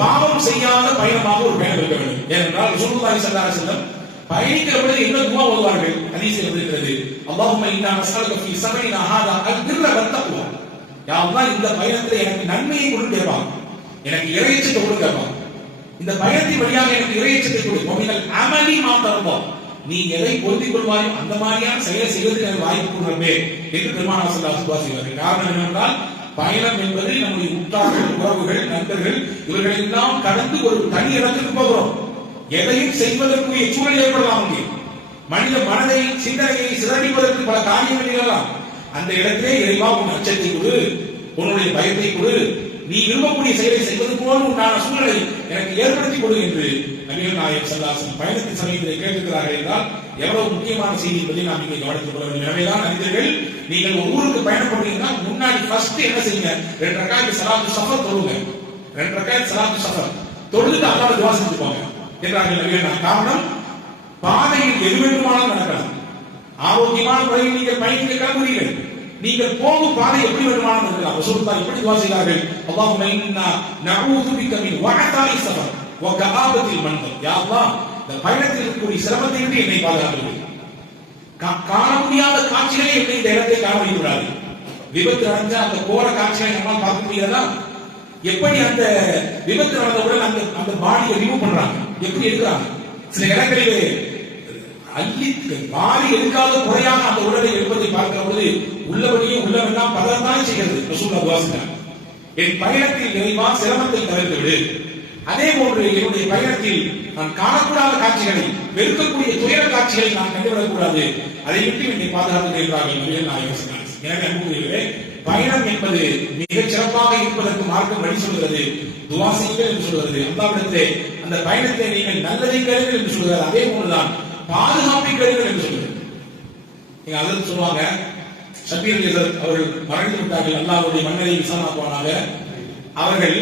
பாவம் செய்யாத பயணமாக ஒரு பயணம் இருக்க வேண்டும். ஏனென்றால் ரசூலுல்லாஹி ஸல்லல்லாஹு அலைஹி வஸல்லம் பயணிக்கிற பொழுது என்ன துவா ஓதுவார்கள். ஹதீஸில் இருக்கிறது? அல்லாஹும்ம இன்னா நஸ்அலுக ஃபீ சஃபரினா ஹாதா அல்-பிர்ர யா அல்லாஹ் இந்த பயணத்தில் எனக்கு நன்மையை கொடு கேட்பான். எனக்கு இறையச்சத்தை கொண்டு கேட்பான். இந்த பயணத்தின் வழியாக எனக்கு இறையச்சத்தை கொடு. மொமினல் அமலி மா தருவோம் நீ எதை பொருந்திக் கொள்வாயோ அந்த மாதிரியான செயலை செய்வதற்கு எனக்கு வாய்ப்பு கொடுறமே என்று பெருமானா சொல்லா சுவாசிவார்கள் காரணம் என்னவென்றால் பயணம் என்பது நம்முடைய உற்றார்கள் உறவுகள் நண்பர்கள் இவர்களெல்லாம் கடந்து ஒரு தனி இடத்துக்கு போகிறோம். எதையும் செய்வதற்குரிய சூழல் ஏற்படலாம் அங்கே. மனித மனதை சிந்தனையை சிதறிப்பதற்கு பல காரியங்கள் நிகழலாம். அந்த இடத்திலே இறைவா உன் அச்சத்தை கொடு உன்னுடைய பயத்தை கொடு நீ விரும்பக்கூடிய செயலை செய்வது போல உண்டான சூழலை எனக்கு ஏற்படுத்தி கொடு என்று நபிகள் நாயகம் சல்லாசன் பயணத்தின் சமயத்தில் கேட்டிருக்கிறார்கள் என்றால் எவ்வளவு முக்கியமான செய்தி என்பதை நாம் இங்கே கவனித்துக் கொள்ள வேண்டும். எனவேதான் அறிஞர்கள் நீங்கள் ஒரு ஊருக்கு பயணப்படுறீங்கன்னா முன்னாடி ஃபர்ஸ்ட் என்ன செய்யுங்க? ரெண்டு ரக்காய்க்கு சலாத்து சஃபர் தொழுங்க. ரெண்டு ரக்காய்க்கு சலாத்து சஃபர். தொழுதுட்டு அல்லாத துவா செஞ்சு போங்க என்றார்கள் நபிகள் நான் காரணம் பாதையில் எது வேண்டுமானாலும் நடக்கலாம். ஆரோக்கியமான முறையில் நீங்கள் பயணிக்க கிளம்புகிறீர்கள் நீங்கள் போகும் பாதை எப்படி வேண்டுமானாலும் இருக்கலாம். ரசூலுல்லாஹ் எப்படி துவா செய்தார்கள்? اللهم انا نعوذ بك من வஅதாஇ ஸஃபர் وكآبة கஆபத்தில் يا யா இந்த பயணத்தில் இருக்கக்கூடிய சிரமத்தை விட்டு என்னை பாதுகாக்கிறது கா- காண முடியாத காட்சிகளை எப்படி இந்த இடத்தை காண வைக்கிறாரு விபத்து நடந்த அந்த கோர காட்சிகளை நம்மால் பார்க்க முடியாதா எப்படி அந்த விபத்து நடந்தவுடன் அந்த அந்த பாடியை ரிமூவ் பண்றாங்க? எப்படி எடுக்கிறாங்க? சில இடங்களிலே அள்ளி பாடி எடுக்காத குறையாக அந்த உடலை எடுப்பதை பார்க்கிற பொழுது உள்ளபடியே உள்ளவெல்லாம் பதறத்தான் செய்கிறது. ரசூல்லா துவாசினார் என் பயணத்தில் நிறைவா சிரமத்தை தவிர்த்து விடு அதே போன்று என்னுடைய பயணத்தில் நான் காணக்கூடாத காட்சிகளை வெறுக்கக்கூடிய துயர காட்சிகளை நான் கண்டுவிடக்கூடாது. அதை விட்டு என்னை பாதுகாத்து என்றார்கள் என்று நாயகம் சொன்னார். எனவே அன்புக்குரியவர்களே பயணம் என்பது மிகச் சிறப்பாக இருப்பதற்கு மார்க்கம் வழி சொல்கிறது துவா செய்யுங்கள் என்று சொல்கிறது அல்லாவிடத்திலே அந்த பயணத்தை நீங்கள் நல்லதை கேளுங்கள் என்று சொல்கிறார் அதே போன்றுதான் பாதுகாப்பை கேளுங்கள் என்று சொல்கிறது நீங்க அதில் சொல்லுவாங்க ஷபீர் யசர் அவர்கள் மறைந்து விட்டார்கள். அல்லாவுடைய மன்னரை விசாரமாக்குவானாக அவர்கள்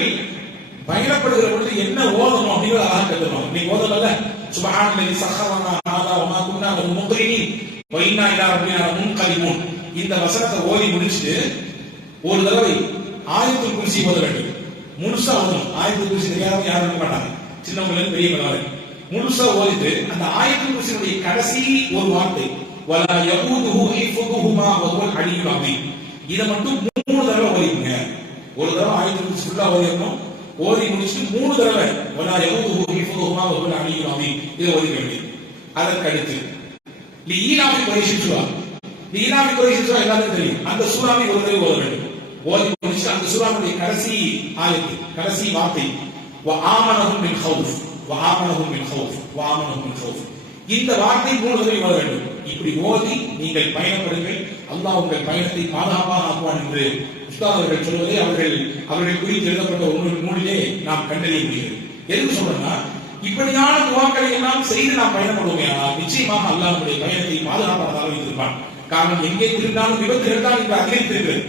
பயணப்படுகிற பொழுது என்ன ஓதணும் அப்படின்னு அழகா கத்துருவாங்க நீ ஓதல சுபஹானல்லாஹி சஹரனா ஹாதா வமா குன்னா லஹு முக்ரினீன். வ இன்னா இலா ரப்பினா இந்த வசனத்தை ஓதி முடிச்சிட்டு ஒரு தடவை ஆயத்துல் குர்சி ஓத வேண்டும். முழுசா ஓதணும். ஆயத்துல் குர்சி தெரியாதவங்க யாரும் இருக்க மாட்டாங்க. சின்னவங்க பெரியவங்க முழுசா ஓதிட்டு அந்த ஆயத்துல் குர்சியுடைய கடைசி ஒரு வார்த்தை. வலா யகூதுஹு ஹிஃபுதுஹுமா வ ஹுவல் அலியுல் அஸீம் இத மட்டும் மூணு தடவை ஓதிங்க ஒரு தடவை ஆயத்துல் குர்சி ஃபுல்லா ஓதிடணும் ஓதி முடிச்சுட்டு மூணு தடவை வலா யகூதுஹு ஹிஃபுதுஹுமா வ ஹுவல் அலியுல் அஸீம் இதை ஓதிக்க வேண்டியது அதற்கு அடுத்து லீலாவி குறைஷி சூரா லீலாவி குறைஷி சூரா எல்லாருக்கும் தெரியும் அந்த சூறாவை ஒரு தடவை ஓத வேண்டும் ஓதி முடிச்சு அந்த சூறாவுடைய கடைசி ஆயத்து கடைசி வார்த்தை وآمنهم من خوف وآمنهم من خوف وآمنهم من خوف இந்த வார்த்தை மூணு தடவை ஓத வேண்டும் இப்படி ஓதி நீங்கள் பயணப்படுங்கள். அல்லாஹ் உங்கள் பயணத்தை பாதுகாப்பாக ஆக்குவான் என்று உஸ்தாத் அவர்கள் சொல்வதை அவர்கள் அவர்கள் குறித்து எழுதப்பட்ட ஒரு நூலிலே நாம் கண்டறிய முடிகிறது. எதுக்கு சொல்றேன்னா இப்படியான துவாக்களை எல்லாம் செய்து நாம் பயணப்படுவோமே நிச்சயமாக அல்லாஹுடைய பயணத்தை பாதுகாப்பானதாக வைத்திருப்பான். காரணம் எங்கே திருந்தாலும் விபத்து இருந்தால் இன்று அதிகரித்திருக்கிறது.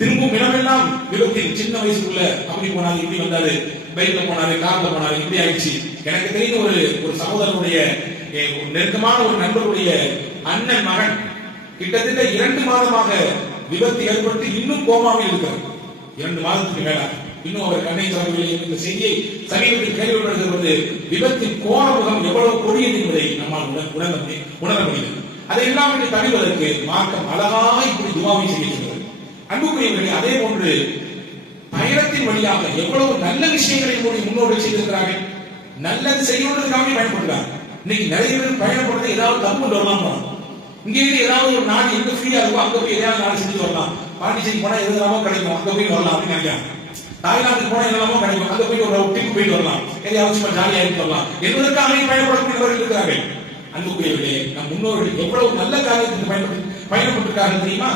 திரும்பும் இடமெல்லாம் விபத்தில் சின்ன வயசுக்குள்ள அப்படி போனாரு இப்படி வந்தாரு பைக்ல போனாரு கார்ல போனாரு இப்படி ஆயிடுச்சு. எனக்கு தெரிந்த ஒரு ஒரு சகோதரனுடைய ஒரு நெருக்கமான ஒரு நண்பருடைய அண்ணன் மகன். கிட்டத்தட்ட இரண்டு மாதமாக விபத்து ஏற்பட்டு இன்னும் கோமாவில் இருக்கிறார். இரண்டு மாதத்துக்கு மேல. இன்னும் அவர் கண்ணை திறக்கவில்லை இந்த செய்தியை சமீபத்தில் கேள்விப்படுகிறது பொழுது விபத்தின் கோரமுகம் எவ்வளவு கொடியது என்பதை நம்மால் உணர உணர முடியும் அதை எல்லாம் இன்று தவிர்ப்பதற்கு மார்க்கம் அழகாக இப்படி துவாவை செய்ய சொல்கிறது அன்புக்குரியவர்களே அதே போன்று பயணத்தின் வழியாக எவ்வளவு நல்ல விஷயங்களை நம்முடைய முன்னோர்கள் செய்திருக்கிறார்கள். நல்லது செய்யணுன்றதுக்காக பயணப்படுறாங்க இன்னைக்கு நிறைய பேர் பயணப்படுறது ஏதாவது தப்பு கொண்டு வரலாம் இங்கே இருந்து ஏதாவது ஒரு நாடு எங்க ஃப்ரீயா இருக்கும் அங்க போய் ஏதாவது நாடு செஞ்சு வரலாம். பாண்டிச்சேரி போனா எதுலாமோ கிடைக்கும் அங்க போய் வரலாம் அப்படின்னு நினைக்கிறாங்க. தாய்லாந்துக்கு போனா எதுலாமோ கிடைக்கும் அங்க போய் ஒரு ஒட்டிக்கு போயிட்டு வரலாம். எதையாவது சும்மா ஜாலியா இருந்து வரலாம். என்பதற்காக பயணப்படக்கூடியவர்கள் இருக்கிறார்கள். அன்புக்குரியவர்களே நம் முன்னோர்கள் எவ்வளவு நல்ல காரியத்துக்கு பயன்படுத்தி பயணப்பட்டிருக்கார்கள் தெரியுமா?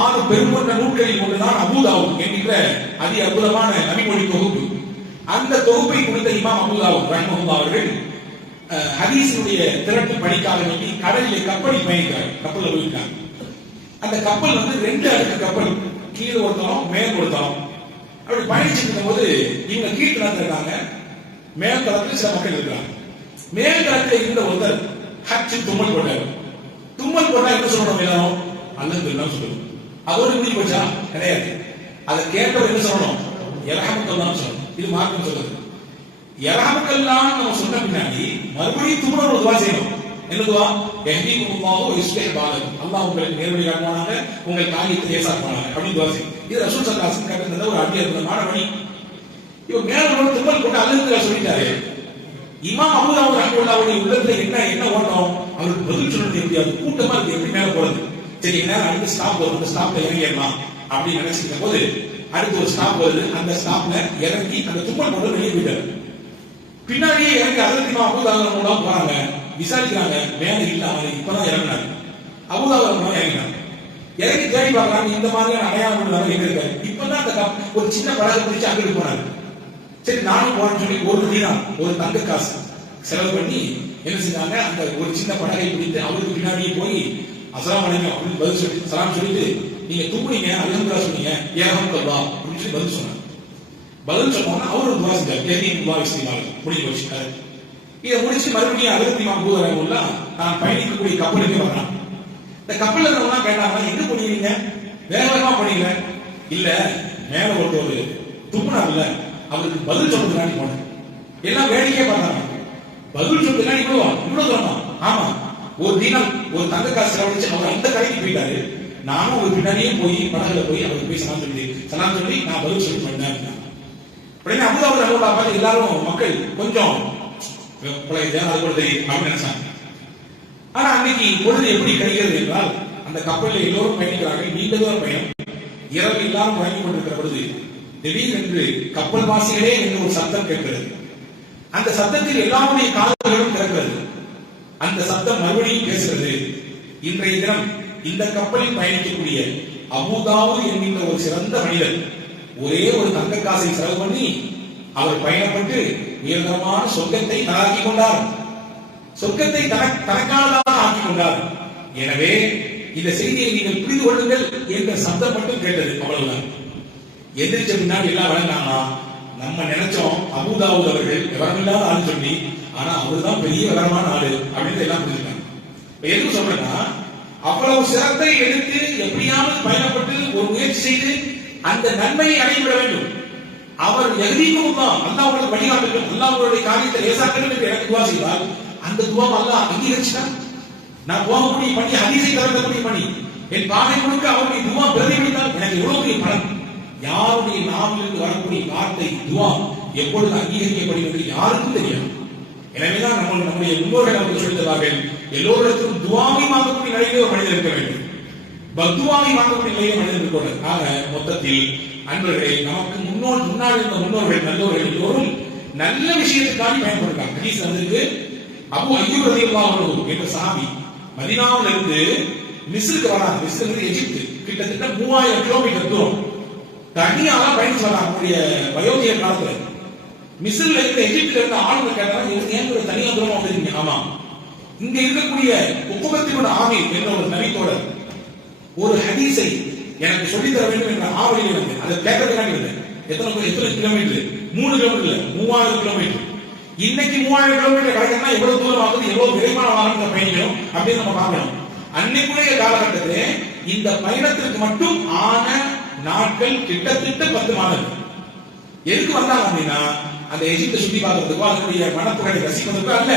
ஆறு பெருமன்ற நூல்களில் ஒன்றுதான் அபுதாவும் என்கின்ற அதி அற்புதமான நபிமொழி தொகுப்பு. அந்த தொகுப்பை குறித்த இமாம் அபுதாவும் ரஹ்மஹுல்லா அவர்கள் அஹ், ஹதீஸினுடைய திரட்டு பணிக்காக வேண்டி கடலில் கப்பல் பயணிக்கிறார் கப்பலில் போயிருக்காங்க அந்த கப்பல் வந்து ரெண்டு அடுக்கு கப்பல். கீழே ஒருத்தரும் மேல் ஒருத்தரம் அப்படி பயணிச்சுட்டு இருக்கும்போது இவங்க கீழ்த்தளத்துல நடந்திருக்காங்க மேல் சில மக்கள் இருக்கிறாங்க. மேல் தளத்துல இருந்த ஒருத்தர் ஹச்சு தும்மல் போட்டார். தும்மல் போட்டா என்ன சொல்லணும் எல்லாரும்? அல்லது சொல்லணும் சொல்லணும். அதோட முடிஞ்சு போச்சா? கிடையாது. அதை கேட்டவர் என்ன சொல்லணும்? எல்லாமே சொல்லணும். இது மார்க்கம் சொல்லுது எரஹமுக்கல்லாம் நம்ம சொன்ன பின்னாடி மறுபடியும் தும்முற ஒரு துவா செய்யணும் என்ன துவா எஹ்திகுல்லாஹு யுஸ்லிஹ் பாலக்கும் அல்லாஹ் உங்களுக்கு நேர்வழி காட்டுவானாக உங்கள் காரியத்தை லேசாக்குவானாக அப்படின்னு துவா செய்யும் இது ரசூல் சல்லாசன் கட்டிருந்த ஒரு அடி அற்புதமான வழி இவன் மேல ஒரு போட்டு அல்லது சொல்லிட்டாரு இமாம் அவர் அங்குள்ளாவுடைய உள்ளத்துல என்ன என்ன ஓட்டம் அவருக்கு பதில் சொல்றது எப்படியாவது கூட்டமா இருக்கு எப்படி மேல போறது சரி என்ன அடுத்த ஸ்டாப் வரும் அந்த ஸ்டாப்ல இறங்கிடலாம் அப்படின்னு நினைச்சிருந்த போது அடுத்து ஒரு ஸ்டாப் வருது அந்த ஸ்டாப்ல இறங்கி அந்த தும்மல் போட்டு வெளியே போயிட்டாரு பின்னாடியே எனக்கு அதற்கு இமாம் அபுதாவு ரஹ்மத்துல்லாஹ் போறாங்க. விசாரிக்கிறாங்க. வேலை இல்ல அவர் இப்பதான் இறங்கினாரு அபுதாவு ரஹ்மத்துல்லாஹ் இறங்கினாங்க இறங்கி தேடி பார்க்கறாங்க இந்த மாதிரியான அடையாளம் உள்ளவங்க எங்க இருக்காரு இப்பதான் அந்த கப்- ஒரு சின்ன படகு பிடிச்சு அங்கிட்டு போனாங்க சரி நானும் போறேன்னு சொல்லி ஒரு தினம் ஒரு தங்க காசு செலவு பண்ணி என்ன செஞ்சாங்க? அந்த ஒரு சின்ன படகை பிடித்து அவருக்கு பின்னாடியே போய் அசலாம் அலைக்கும் அப்படின்னு பதில் சொல்லி சலாம் சொல்லிட்டு நீங்க தூங்குனீங்க அல்ஹம்துலில்லாஹ் சொன்னீங்க ஏகம் கல்லா அப்படின்னு சொல்லி பதில் சொன்னாங்க. பதில் சொன்னோம்னா அவர் ஒரு துவா செஞ்சார் ஏதி துவா இஸ்திமால் முடிஞ்சு இதை முடிச்சு மறுபடியும் அகரத்தி மாபூதரங்குள்ள நான் பயணிக்கக்கூடிய கப்பலுக்கு வர்றான். இந்த கப்பல் இருந்தவங்க கேட்டாங்க எங்க போனீங்க? வேகமா பண்ணிடல இல்ல மேல ஒருத்தர் துப்புனார்ல அவருக்கு பதில் சொல்றதுக்காண்டி போனேன். எல்லாம் வேடிக்கையே பார்த்தாங்க. பதில் சொல்றதுக்காண்டி இவ்வளோ இவ்வளவு தூரமா? ஆமா. ஒரு தினம் ஒரு தங்க காசு செலவழிச்சு அவர் அந்த கடைக்கு போயிட்டாரு. நானும் ஒரு பின்னாடியே போய் படகுல போய் அவருக்கு போய் சலாம் சொல்லி சலாம் சொல்லி நான் பதில் சொல்லி பண்ணேன் உடனே அபுதாபு ரஹ்மத்துல்லாஹ் பார்த்து எல்லாரும் மக்கள் கொஞ்சம் பிள்ளைங்க அது கூட தெரியும் அப்படின்னு நினைச்சாங்க ஆனா அன்னைக்கு பொழுது எப்படி கிடைக்கிறது என்றால் அந்த கப்பலில் எல்லோரும் பயணிக்கிறார்கள் நீண்ட தூரம் பயணம். இரவு எல்லாரும் வழங்கி கொண்டிருக்கிற பொழுது திடீரென்று கப்பல் வாசிகளே என்று ஒரு சத்தம் கேட்கிறது. அந்த சத்தத்தில் எல்லாருடைய காதல்களும் திறக்கிறது. அந்த சத்தம் மறுபடியும் பேசுகிறது. இன்றைய தினம் இந்த கப்பலில் பயணிக்கக்கூடிய அபுதாவு என்கின்ற ஒரு சிறந்த மனிதன் ஒரே ஒரு தங்க காசை செலவு பண்ணி அவர் பயணப்பட்டு உயர்தரமான சொர்க்கத்தை நலாக்கி கொண்டார். சொர்க்கத்தை தனக்- தனக்கானதாக ஆக்கிக் கொண்டார். எனவே இந்த செய்தியை நீங்கள் புரிந்து கொள்ளுங்கள் என்ற சப்தம் மட்டும் கேட்டது அவ்வளவுதான். எந்திரிச்ச பின்னாடி எல்லாம் வழங்கினாங்கன்னா நம்ம நினைச்சோம் அபுதாவுத் அவர்கள் விவரமில்லாத ஆள் சொல்லி ஆனா அவருதான் பெரிய விவரமான ஆளு அப்படின்னு எல்லாம் புரிஞ்சுக்காங்க எதுவும் சொல்றேன்னா அவ்வளவு சிறப்பை எடுத்து எப்படியாவது பயணப்பட்டு ஒரு முயற்சி செய்து அந்த நன்மையை அடைந்துவிட வேண்டும். அவர் எதிரிக்கும் தான் அல்லாஹ் உங்களுக்கு வழிகாட்டட்டும் அல்லாஹ் உங்களுடைய காரியத்தை லேசாக்கணும் என்று எனக்கு துவா செய்வார். அந்த துவா அல்லாஹ் அங்கீகரிச்சுட்டான் நான் போகக்கூடிய பணி அதிசை தரக்கூடிய பணி. என் பாதை முழுக்க அவருடைய துவா பிரதிபலித்தால் எனக்கு எவ்வளவு பெரிய பலன்? யாருடைய நாவிலிருந்து வரக்கூடிய வார்த்தை துவா எப்பொழுது அங்கீகரிக்கப்படும் என்று யாருக்கும் தெரியாது. எனவேதான் நம்ம நம்முடைய முன்னோர்கள் நமக்கு சொல்லுகிறார்கள் எல்லோரிடத்திலும் துவாவை வாங்கக்கூடிய நடைபெற மனிதர் இருக்க வேண்டும். பத்துவாவை வாங்கக்கூடிய நிலையிலே மனிதர் இருக்கக்கூடாது ஆக மொத்தத்தில் அன்பர்களே நமக்கு முன்னோர் முன்னால் இருந்த முன்னோர்கள் நல்லவர்கள் எல்லோரும் நல்ல விஷயத்துக்காக பயன்படுத்தாங்க ஹதீஸ் வந்திருக்கு. அபு ஐயூப் ரலியல்லாஹு என்ற சாமி மதினாவில் இருந்து மிஸ்ருக்கு வராங்க. மிஸ்ருக்கு எகிப்து. கிட்டத்தட்ட மூவாயிரம் கிலோமீட்டர் தூரம். தனியாக பயணிச்சு வராங்க. அவங்களுடைய வயோதிக காலத்துல. மிஸ்ர்ல இருந்து எகிப்துல இருந்து ஆளுநர் கேட்டாங்க இவங்க ஏன் ஒரு தூரம் அப்படின்னு ஆமா. இங்க இருக்கக்கூடிய உப்பகத்தினோட ஆமி என்ற ஒரு நபித்தோழர் ஒரு ஹதீஸை எனக்கு சொல்லித் தர வேண்டும் என்ற ஆவலில் வந்து அதை கேட்கறதுக்காக இல்லை எத்தனை எத்தனை கிலோமீட்டர் மூணு கிலோமீட்டர் மூவாயிரம் கிலோமீட்டர் இன்னைக்கு மூவாயிரம் கிலோமீட்டர் கிடைக்கணும்னா எவ்வளவு தூரம் ஆகுது எவ்வளவு விரைவான வாகனத்தை பயணிக்கணும் அப்படின்னு நம்ம பார்க்கணும். அன்னைக்குரிய காலகட்டத்திலே இந்த பயணத்திற்கு மட்டும் ஆன நாட்கள் கிட்டத்தட்ட பத்து மாதங்கள். எதுக்கு வந்தாங்க அப்படின்னா அந்த எஜிப்தை சுத்தி பார்க்கறதுக்கோ அதனுடைய மனப்புகளை ரசிப்பதற்கோ அல்ல.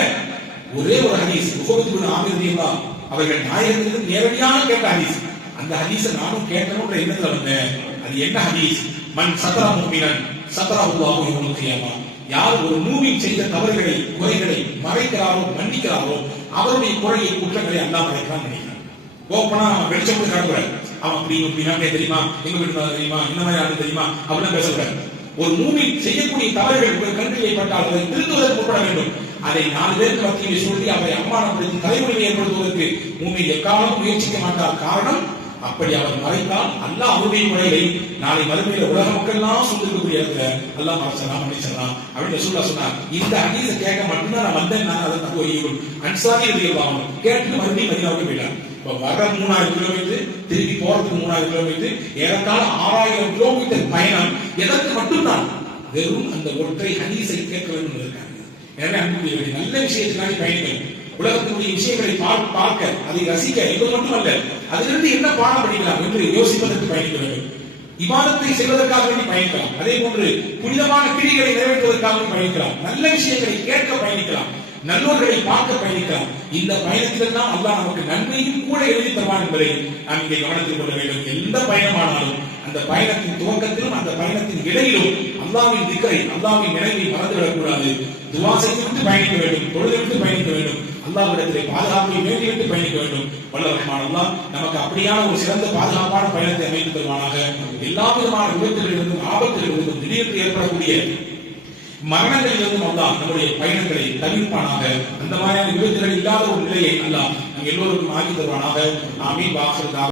ஒரே ஒரு ஹதீஸ் முகமது ஆமிர்தியல்லா அவர்கள் நாயகத்திலிருந்து நேரடியாக கேட்ட ஹதீஸ். அந்த ஹதீஸை நானும் கேட்கணும்ன்ற எண்ணத்துல வந்தேன். அது என்ன ஹதீஸ்? மண் சத்ரா முமினன் சத்ரா உருவாகும் யௌமல் யார் ஒரு மூவின் செய்த தவறுகளை குறைகளை மறைக்கிறாரோ மன்னிக்கிறாரோ அவருடைய குறையை குற்றங்களை அல்லாஹ் மறைக்கிறான் நினைக்கிறான். ஓப்பனா வெளிச்சம் போட்டு அவன் அப்படி இப்படின்னா தெரியுமா? எங்க வீட்டு தெரியுமா? இந்த மாதிரி ஆடு தெரியுமா? அப்படின்னு பேசக்கூடாது ஒரு மூவி செய்யக்கூடிய தவறுகள் உங்கள் கண்ணில் ஏற்பட்டால் அதை திருத்துவதற்கு உட்பட வேண்டும். அதை நாலு பேருக்கு மத்தியில் சொல்லி அவரை அவமானப்படுத்தி தலைமுறை ஏற்படுத்துவதற்கு மூமி எக்காலம் முயற்சிக்க மாட்டார். காரணம் அப்படி அவர் மறைத்தால் அல்லாஹ் அவருடைய முறையை நாளை மறுமையில உலக மக்கள் எல்லாம் சொல்லிருக்கக்கூடிய இடத்துல அல்லாஹ் மறைச்சலாம் மன்னிச்சிடலாம் அப்படின்னு ரசூல்லா சொன்னார். இந்த ஹதீஸை கேட்க மட்டும்தான் நான் வந்தேன். நான் அதை தப்பு வையும் அன்சாரி வாங்கணும் கேட்டு மறுபடியும் மதினாவுக்கு போயிட்டார். இப்ப வர மூணாயிரம் கிலோமீட்டர் திருப்பி போறதுக்கு மூணாயிரம் கிலோமீட்டர் ஏறத்தாழ ஆறாயிரம் கிலோமீட்டர் பயணம். எதற்கு மட்டும்தான். வெறும் அந்த ஒற்றை ஹதீஸை கேட்க வேண்டும் இருக்காங்க. எனவே அன்புக்குரியவர்களே, நல்ல விஷயத்தினாலே பயணிகள் உலகத்தினுடைய விஷயங்களை பார்க்க அதை ரசிக்க இது மட்டுமல்ல அதிலிருந்து என்ன பாடம் படிக்கலாம் என்று யோசிப்பதற்கு பயணிக்க வேண்டும் இபாதத்தை செய்வதற்காக வேண்டி பயணிக்கலாம் அதே போன்று புனிதமான கிரிகளை நிறைவேற்றுவதற்காக பயணிக்கலாம் நல்ல விஷயங்களை கேட்க பயணிக்கலாம். நல்லோர்களை பார்க்க பயணிக்கலாம். இந்த பயணத்தில்தான் அல்லாஹ் நமக்கு நன்மையும் கூட எழுதி தருவான் என்பதை நாம் இங்கே கவனத்தில் கொள்ள வேண்டும். எந்த பயணமானாலும் அந்த பயணத்தின் துவக்கத்திலும் அந்த பயணத்தின் இடையிலும் அல்லாவின் திக்கரை அல்லாவின் நினைவை மறந்துவிடக் கூடாது துவா செய்துவிட்டு பயணிக்க வேண்டும் தொழுதுவிட்டு பயணிக்க வேண்டும். அல்லாவிடத்திலே பாதுகாப்பை மேற்கொண்டு பயணிக்க வேண்டும். வல்ல ரஹ்மான் நமக்கு அப்படியான ஒரு சிறந்த பாதுகாப்பான பயணத்தை அமைத்து தருவானாக. எல்லா விதமான விபத்திலிருந்தும் ஆபத்திலிருந்தும் திடீர்னு ஏற்படக்கூடிய மரணங்களிலிருந்தும் அல்லா நம்முடைய பயணங்களை தவிர்ப்பானாக. அந்த மாதிரியான விபத்துகள் இல்லாத ஒரு நிலையை அல்லா எல்லோருக்கும் ஆக்கி தருவானாக. ஆமீன். வாசல்